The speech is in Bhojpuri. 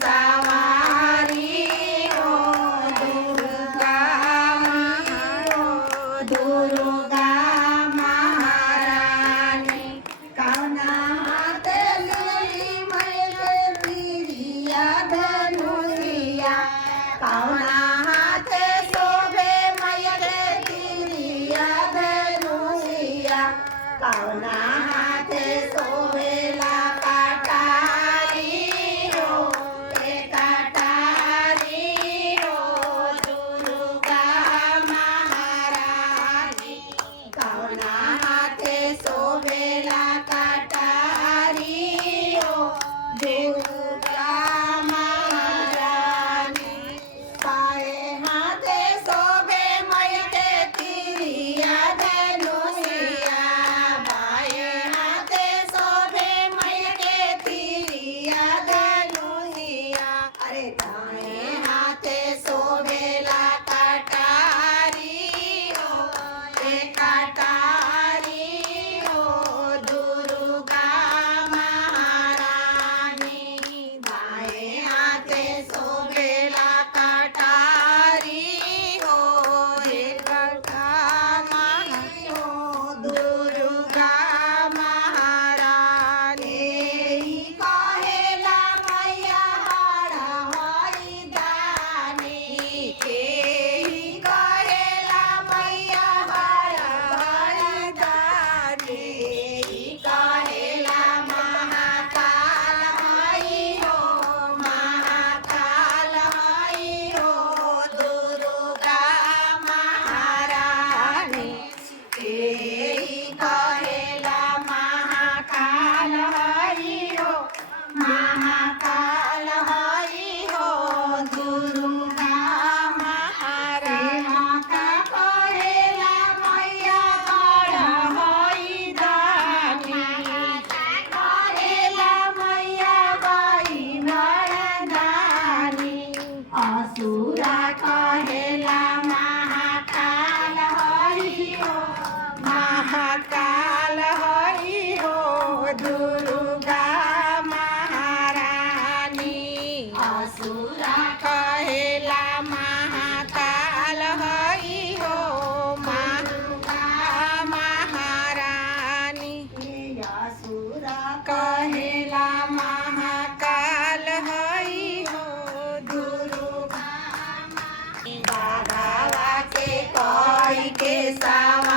सवारी हो दुर्गा दुर्गा महारानी कौना हाथ लेली मैया तीरिया धनुषिया कौना हाथ शोभे मैया तीरिया धनुषिया कौना हाथ शोभेला कटारी हो ए कटारी हो दुर्गा महारानी कौना हाथ शोभेला कटारी हो दुर्गा महारानी पाए हाथे शोभे मैया तीरिया धनुषिया बाए हाथे शोभे मैया तीरिया धनुषिया अरे दाएं हाथे शोभेला कटारी हो ए कटारी हो दुर्गा महारानी दाएं हाथे शोभेला कटारी हो ए कटारी हो दुर्गा महारानी कहेला मैया हाड़ा हई दानी कहेला मैया हाड़ा हई दानी कहेला महाकाल हई हो महाकाल हई हो दुर्गा महारानी कहेला महाकाल हई हो महाकाल हई हो दुर्गा महारानी कहेला मैया बड़ा हई दानी कहेला मैया बाई वरदानी असुरा कहेला महाकाल हई हो महाकाल हई हो दुर्गा महारानी असुरा कहेला महाकाल हई हो दुर्गा महारानी असुरा कहेला महाकाल हई हो दुर्गा बाघावा के कोई के सावा